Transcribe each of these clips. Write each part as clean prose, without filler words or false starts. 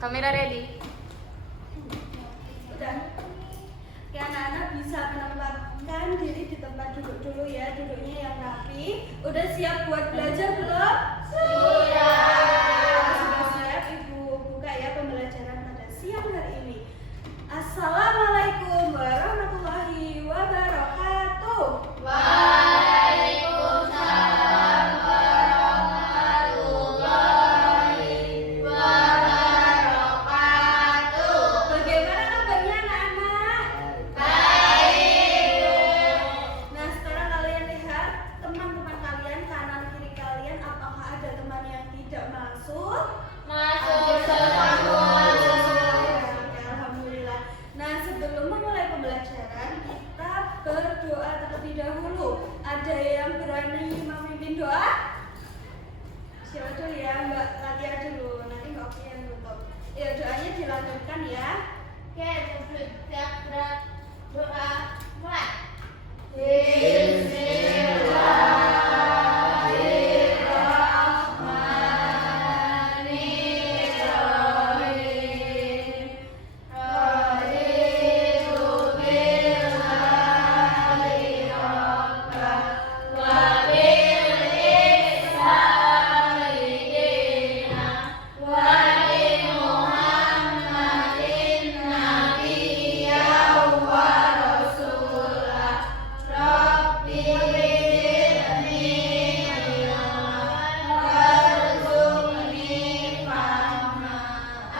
Kamera ready. Udah. Oke, anak-anak bisa menempatkan diri di tempat duduk dulu ya, duduknya yang rapi. Udah siap buat belajar belum? Sudah. Sudah siap, Ibu buka ya pembelajaran pada siang hari ini. Assalamualaikum warahmatullahi wabarakatuh. Waalaikumsalam warahmatullahi wabarakatuh. Bagaimana kabarnya anak-anak? Baik. Nah, sekarang kalian lihat teman-teman kalian kanan kiri kalian, apakah ada teman yang tidak masuk? Masuk semua. Oke, alhamdulillah. Nah, sebelum memulai pembelajaran, kita berdoa terlebih dahulu. Ada yang berani memimpin doa? Siapa dulu ya, Mbak Latia dulu. Nanti Mbak Oki yang tutup. Ya, doanya dilanjutkan ya. Oke, siap doa mulai. Bismillahirrahmanirrahim. Raditu billahi rabban wa bil islami dinan wa bi Muhammadin nabiyyan wa rasulah. Rabbi zidni ilman warzuqni fahma.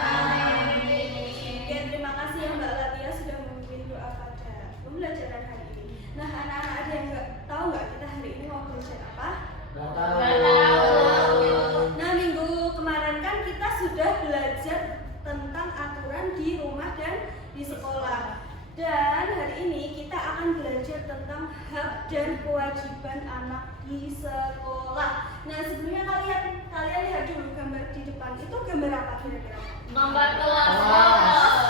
Amin. Oke, terima kasih ya Mbak Latia sudah memimpin doa pada pembelajaran hari ini. Nah, anak-anak ada yang tahu nggak kita hari ini mau belajar apa? Nggak tahu. Nah, minggu kemarin kan kita sudah belajar tentang aturan di rumah dan di sekolah. Dan hari ini kita akan belajar tentang hak dan kewajiban anak di sekolah. Nah, sebelumnya kalian lihat dulu gambar di depan. Itu gambar apa kira-kira? Gambar kelas.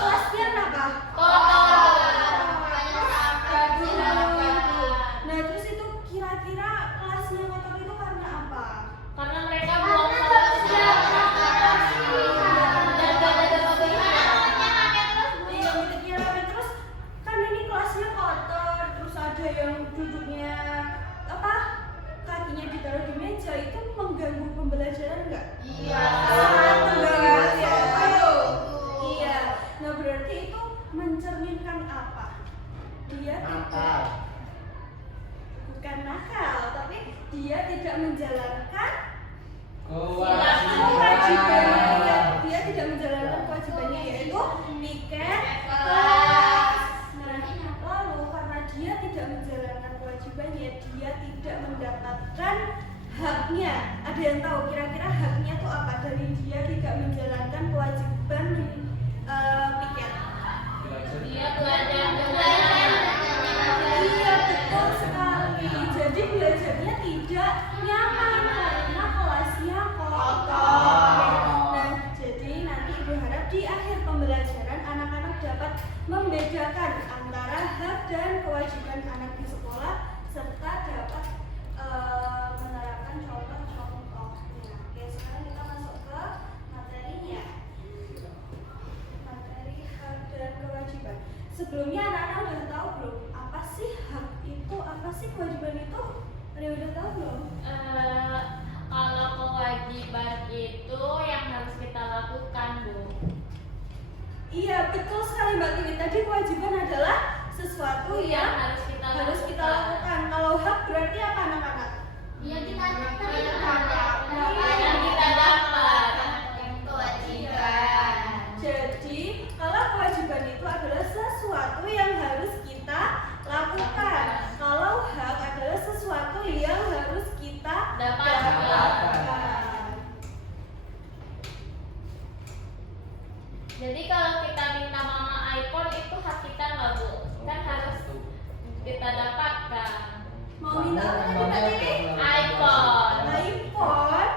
Kelasnya apa? Nah, terus itu kira-kira kelasnya kotor itu karena apa? Karena mereka buang sampah sembarangan dan gak ada pemeliharaan. Iya, kira-kira terus kan ini kelasnya kotor, terus ada yang duduknya apa? Kakinya ditaruh di meja, itu mengganggu pembelajaran nggak? Iya. Sangat mengganggu ya. Iya. Nah, berarti itu mencerminkan apa? Dia tidak bukan nakal, tapi dia tidak menjalankan kewajibannya. Dia tidak menjalankan kewajibannya, yaitu piket kelas. Nah, lalu karena dia tidak menjalankan kewajibannya, dia tidak mendapatkan haknya. Ada yang tahu kira-kira haknya itu apa dari dia tidak menjalankan kewajiban piket? Dia belajar. Iya, betul sekali. Jadi belajarnya tidak nyaman karena kelasnya kotor. Nah, jadi nanti Ibu harap di akhir pembelajaran anak-anak dapat membedakan antara hak dan kewajiban anak di sekolah serta dapat menerapkan contoh-contohnya. Oke, sekarang kita masuk ke materinya. Materi hak dan kewajiban. Sebelumnya anak-anak udah tahu belum? Apa sih hak itu? Apa sih kewajiban itu? Ada yang udah tahu belum? Kalau kewajiban itu yang harus kita lakukan, Bu. Iya, betul sekali Mbak Tiwi. Tadi kewajiban adalah sesuatu yang harus kita lakukan. Kalau hak berarti apa anak-anak? Yang kita dapat. Kewajiban. Jadi, kalau kewajiban itu adalah sesuatu yang harus kita lakukan. Kalau hak adalah sesuatu yang harus kita dapatkan. Jadi kalau kita minta mama iPhone itu hak kita nggak, Bu? Kan harus kita dapatkan. Mau minta apa tadi Mbak Tiwi? iPhone. iPhone.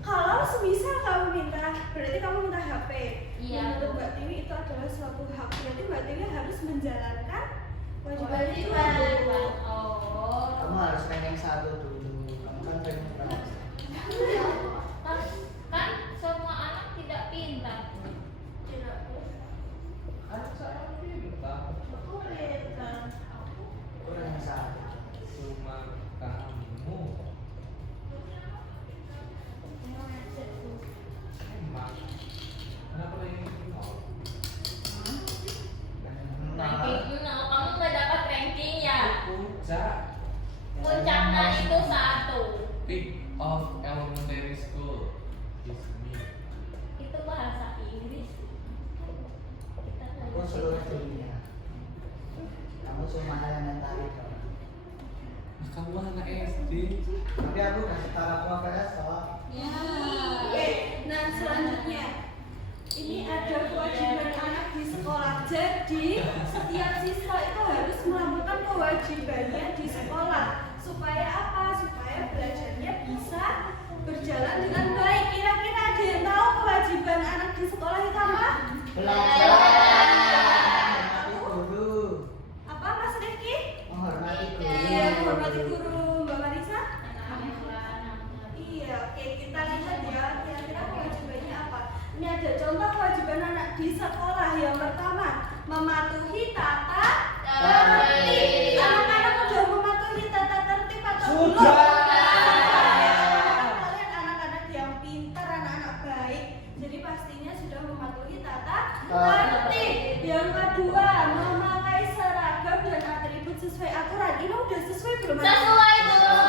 Kalau semisal kamu minta, berarti kamu minta HP. Iya. Menurut Mbak Tiwi itu adalah suatu hak. Berarti Mbak Tiwi harus menjalankan kewajiban itu. Oh. Kamu harus ranking 1 dulu. Kamu kan ranking berapa? Kan semua anak tidak pintar. Tidak Kan saya pintar. pintar. Kurang satu. Cuma kamu. Emang. Kenapa lagi nol? Ranking 0, kamu nggak dapat ranking ya? Puncak. Puncaknya itu 1. Peak of elementary school is me. Itu bahasa Inggris. Kita Aku seluruh dunia. Kamu cuma elementari dong. Nah, kamu anak SD. Tapi aku nggak setara aku APS toh. Ya. Oke, nah selanjutnya ini ada kewajiban anak di sekolah. Jadi setiap siswa itu harus melakukan kewajibannya di sekolah. Supaya apa? Supaya belajarnya bisa berjalan dengan baik. Kira-kira ada yang tahu kewajiban anak di sekolah itu apa? Belajar. Menghormati guru. Apa Mas Rifki? Menghormati guru. Iya, menghormati guru. Mbak Marisa? Iya, oke, kita lihat ya kira-kira kewajibannya apa. Ini ada contoh kewajiban anak di sekolah. Yang pertama, mematuhi tata tertib. Anak-anak udah mematuhi tata tertib atau belum? Kalian anak-anak yang pintar, anak-anak baik, jadi pastinya sudah mematuhi tata tertib. Yang kedua, memakai seragam dan atribut sesuai aturan. Ini udah sesuai belum? Sesuai belum?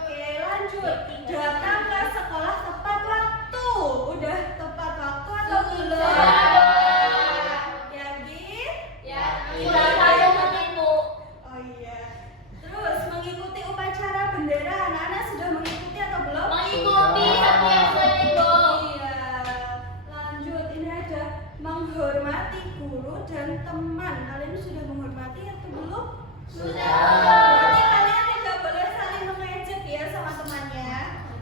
Oke, lanjut. Datang ke sekolah tepat waktu. Udah tepat waktu atau belum? Yakin? Ya, udah 1 menit Bu. Oh iya. Terus mengikuti upacara bendera. Anak-anak sudah mengikuti atau belum? Mengikuti setiap menit Bu. Iya. Lanjut. Ini ada menghormati guru dan teman. Kalian sudah menghormati atau belum? Sudah. Berarti kalian tidak boleh saling mengejek ya sama temannya.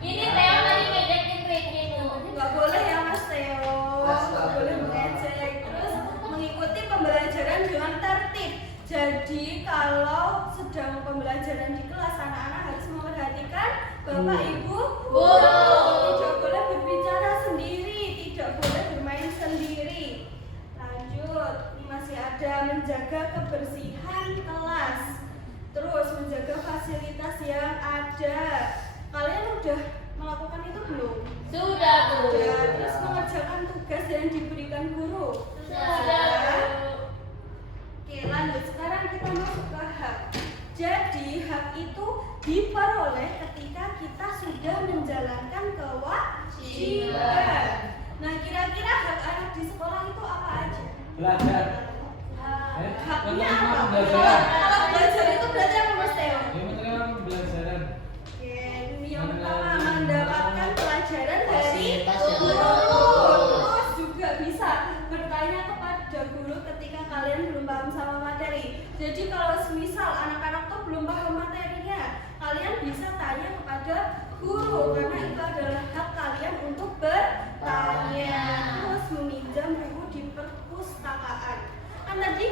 Ini Theo tadi ngejekin Rifki Bu. Nggak boleh ya Mas Theo, nggak boleh mengejek. Terus mengikuti pembelajaran dengan tertib. Jadi kalau sedang pembelajaran di kelas, anak-anak harus memperhatikan Bapak Ibu Guru. Tidak boleh berbicara sendiri, tidak boleh bermain sendiri. Lanjut, ini masih ada menjaga kebersihan kelas. Terus menjaga fasilitas yang ada. Kalian udah melakukan itu belum? Sudah Bu. Sudah. Terus mengerjakan tugas yang diberikan guru. Sudah Bu. Oke, lanjut. Sekarang kita masuk ke hak. Jadi hak itu diperoleh ketika kita sudah menjalankan kewajiban. Nah, kira-kira hak anak di sekolah itu apa aja? Belajar. Haknya Yang pertama apa? pembelajaran. Kalau belajar itu berarti apa Mas Theo? Yang pertama pembelajaran. Oke, ini yang pertama mendapatkan pelajaran dari Fasilitas yang guru. ada. Terus juga bisa bertanya kepada guru ketika kalian belum paham sama materi. Jadi kalau semisal anak-anak tuh belum paham materinya, kalian bisa tanya kepada guru karena itu adalah hak kalian untuk bertanya. Terus meminjam buku di perpustakaan. Kan tadi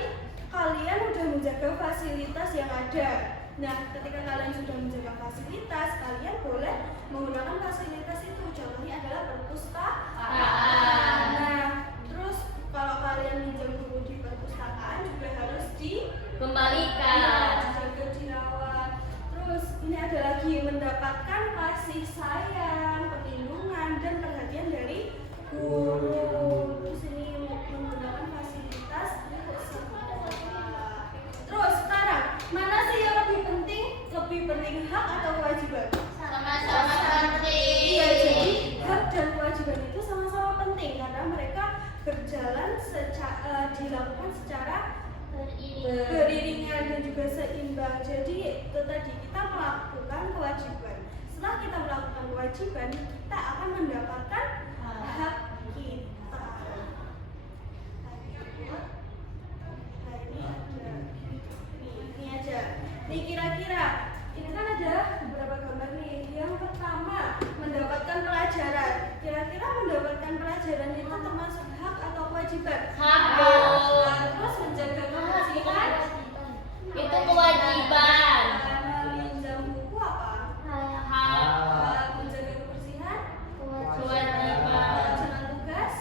kalian udah menjaga fasilitas yang ada. Nah, ketika kalian sudah menjaga fasilitas, kalian boleh menggunakan fasilitas itu. Contohnya adalah perpustakaan. Nah, terus kalau kalian minjam buku di perpustakaan juga harus Kembalikan. dijaga, dirawat. Terus ini ada lagi mendapatkan kasih sayang, perlindungan dan perhatian dari guru. Terus ini menggunakan fasilitas sekolah. Terus sekarang mana sih yang lebih penting? Lebih penting hak atau kewajiban? Sama-sama penting. Iya, jadi hak dan kewajiban itu sama-sama penting karena mereka dilakukan secara beriringan dan juga seimbang. Jadi itu tadi kita melakukan kewajiban. Setelah kita melakukan kewajiban, kita akan mendapatkan hak kita. Nah, ini ada ini aja. Nih kira-kira ini kan ada beberapa gambar nih. Yang pertama mendapatkan pelajaran. Kira-kira mendapatkan pelajaran itu termasuk hak atau kewajiban? Hak. Nah, terus menjaga kebersihan Itu kewajiban. Meminjam buku apa? Hak. Menjaga kebersihan Kewajiban. pelaksanaan tugas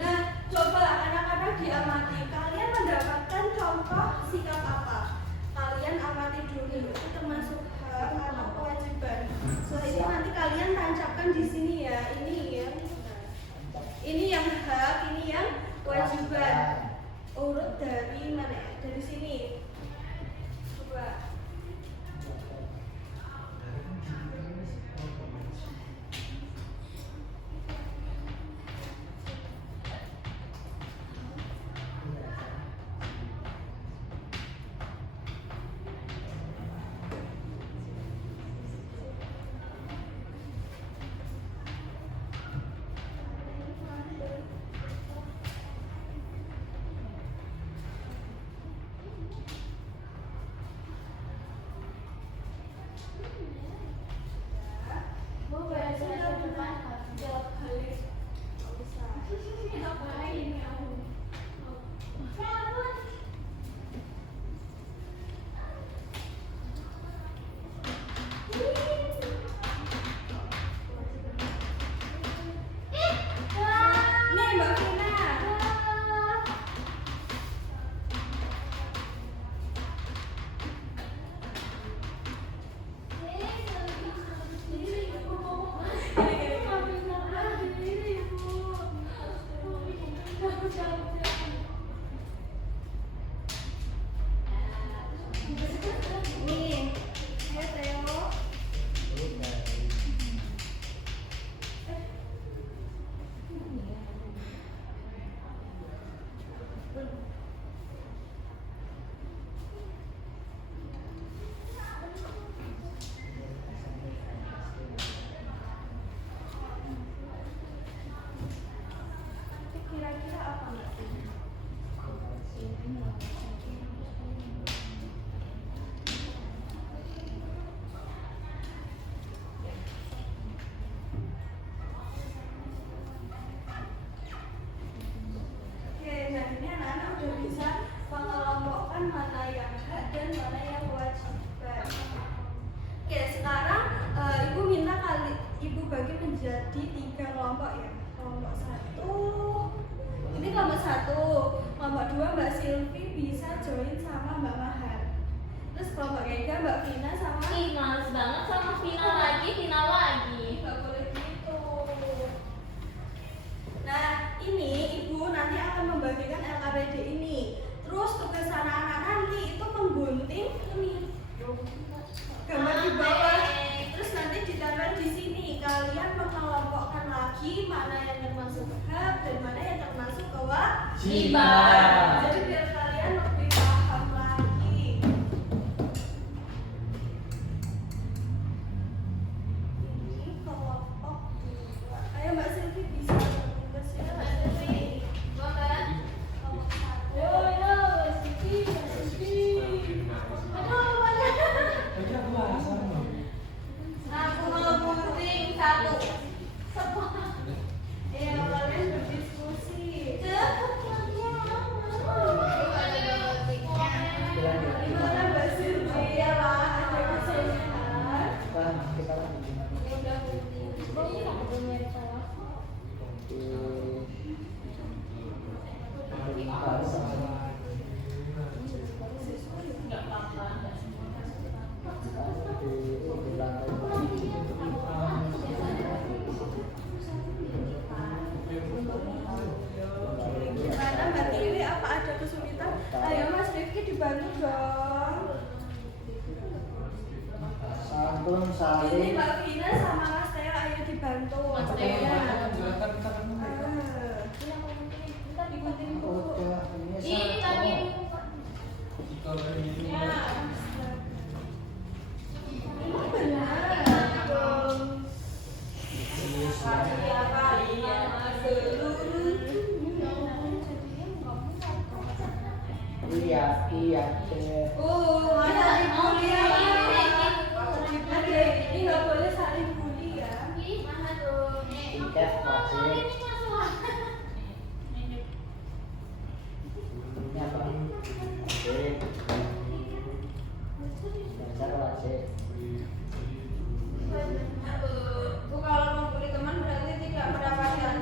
Nah, coba anak-anak diamati. Kalian mendapatkan contoh sikap apa? Kalian amati dulu. Itu termasuk hak atau kewajiban. Setelah itu nanti kalian tancapkan di sini ya. Ini yang hak, ini yang kewajiban. Urut dari mana ya? Dari sini. Coba. Mau belajar depan jawab balik. Bisa. Ngapain kamu? Nih Mbak Vina. Nih, ya Theo. Kira-kira apa Mbak Vina? Oke, nah ini anak-anak udah bisa mengelompokkan mana yang hak dan mana yang kewajiban. Oke, sekarang ibu minta ibu bagi menjadi 3 kelompok ya. Kelompok 1, ini kelompok 1. Kelompok 2 Mbak Silvi bisa join sama Mbak Mahar. Terus kelompok 3 Mbak Vina sama Ih, males banget sama final lagi. nggak boleh gitu. Nah, ini ibu nanti akan membagikan LKPD ini. Terus tugas anak-anak nanti itu menggunting ini gambar di bawah. Terus nanti ditempel di sini. Kalian mengelompokkan lagi mana yang termasuk hak dan mana yang termasuk kewajiban. Jadi biar kalian lebih paham lagi. Ini kelompok 2. Ayo Mbak Silvi bisa tugas ya Mbak Silvi. Kelompok 1. Aduh, mana? Aku mau gunting 1. Iya, kalian berdiskusi. Gimana Mbak Silvi? Ya lah, ada kesulitan. Kita lagi gimana? Nggak apa-apa. Gimana Mbak Tiwi? Apa ada kesulitan? Ayo Mas Rifki dibantu dong. Santun Ini saling. Mbak Vina sama Mas Theo, ayo dibantu. Mas Theo. Ya. Silakan kita kan. Kita digunting dulu. Udah ini Ini lagi. Kalau kayak gitu. Ya. Ini benar. Siapa yang seluruh dunia? Iya, iya. Masa kuliah? Ini nggak boleh saling bully ya. Tidak wajib. Ini apa? Wajib. Belajar wajib. Bu, kalau membuli teman berarti tidak mendapatkan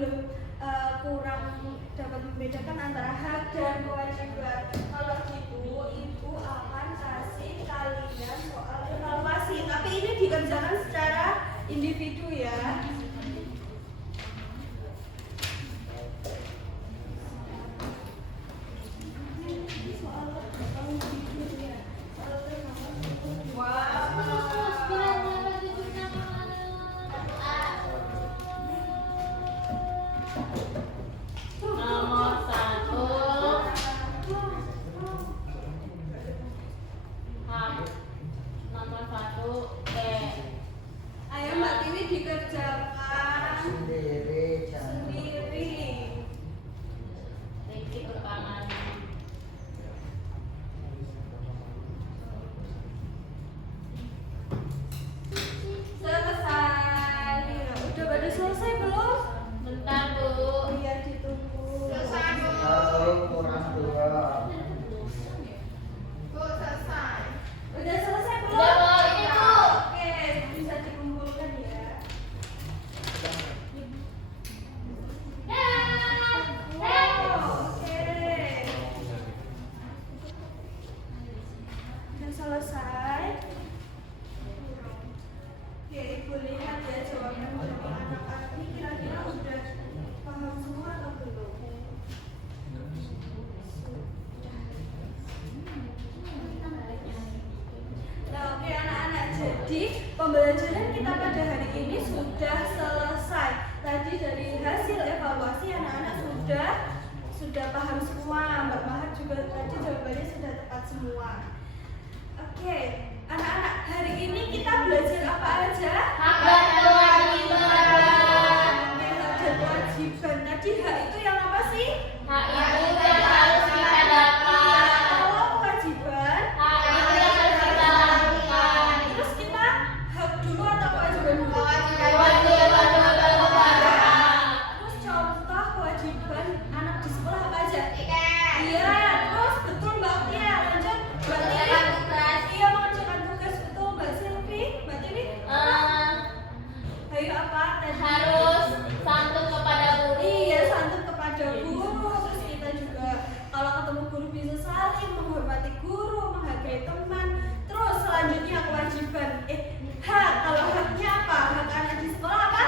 belum kurang dapat membedakan antara hak dan kewajiban. Kalau gitu, ibu akan kasih kalian soal evaluasi. Tapi ini dikerjakan secara individu ya. Nomor 1. Nomor 1 Ayo Mbak Tiwi dikerjakan Sendiri jangan. sendiri. Riki berkanan. Selesai. Udah pada selesai belum? Bentar Bu. Oh iya, ditunggu. Tahu kurang 2. Udah selesai belum? Udah, Bu. Ini, Bu. Oke, bisa dikumpulkan ya. Oke. Udah selesai. Oke, Ibu lihat ya jawaban anak-anak ini kira-kira udah paham semua atau belum? Nah, oke anak-anak, jadi pembelajaran kita pada hari ini sudah selesai. Tadi dari hasil evaluasi anak-anak sudah paham semua. Mbak Mahat juga tadi jawabannya sudah tepat semua. Oke, anak-anak, hari ini kita belajar apa aja? Hak dan kewajiban. Oke, hak dan kewajiban. Tadi hak itu yang apa sih? Hak itu yang harus kita dapat. Kalau kewajiban, Hak itu yang harus kita lakukan. terus kita hak dulu atau kewajiban dulu? Kewajiban dulu. Terus contoh kewajiban anak di sekolah apa aja? Iya, terus betul Mbak Tia. Lanjut Mbak Tiwi. Iya, mengerjakan tugas, betul Mbak Silvi. Mbak Tiwi. Ayo apa tadi? Harus santun kepada guru. Iya, santun kepada guru. Terus kita juga kalau ketemu guru bisa saling menghormati guru, menghargai teman. Terus selanjutnya kewajiban. Hak. Kalau haknya apa? Hak anak di sekolah apa?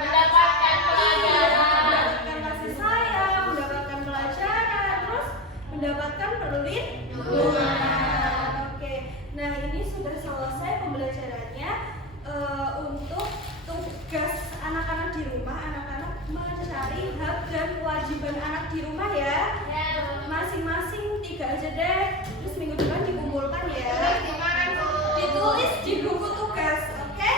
Mendapatkan pelajaran. Mendapatkan kasih sayang, mendapatkan pelajaran, terus mendapatkan perlindungan. Oke, nah ini sudah selesai pembelajarannya. Untuk tugas anak-anak di rumah, anak-anak mencari hak dan kewajiban anak di rumah ya. Masing-masing 3 aja deh. Terus minggu depan dikumpulkan ya. Ditulis di buku tugas, oke?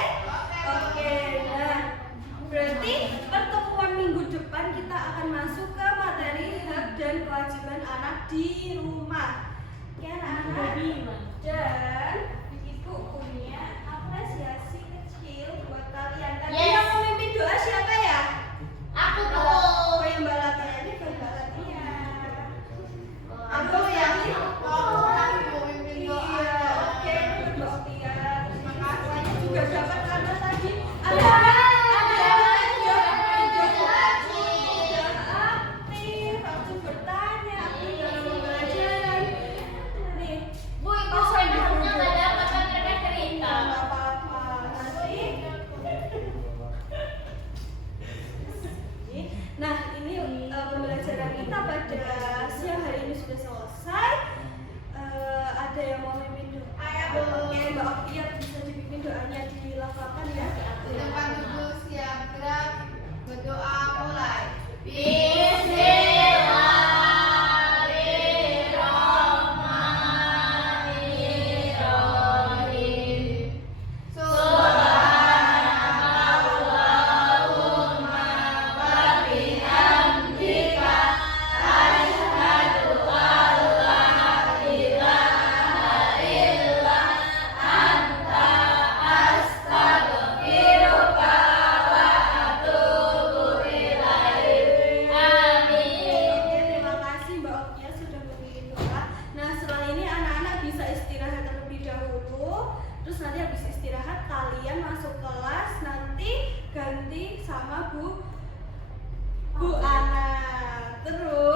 Oke, nah berarti pertemuan minggu depan kita akan masuk ke materi hak dan kewajiban anak di rumah. Oke anak-anak, dan ibu punya apresiasi kecil buat kalian. Tadi Yes. yang memimpin doa siapa ya? Aku tuh. Oh yang Mbak Latia ini bukan Mbak Latia. Aku yang ini. Iya, oke, ini Mbak Otia. Terima kasih. Semuanya juga dapat karena tadi ada anak-anak yang udah aktif, aktif bertanya, aktif dalam pembelajaran. Nih, Bu, Ibu harusnya nggak dapat kan mereka cerita. nggak apa-apa. Nanti. Nah, ini pembelajaran kita pada siang hari ini sudah selesai. Ada yang mau mimpin doa? Oke, Mbak Okia bisa dipimpin doanya dilakukan ya. Bismillahirrahmanirrahim. Oke, terima kasih Mbak Okia sudah memimpin doa. Nah, setelah ini anak-anak bisa istirahat terlebih dahulu. Terus nanti habis istirahat kalian masuk kelas, nanti ganti sama Bu Bu Ana. Terus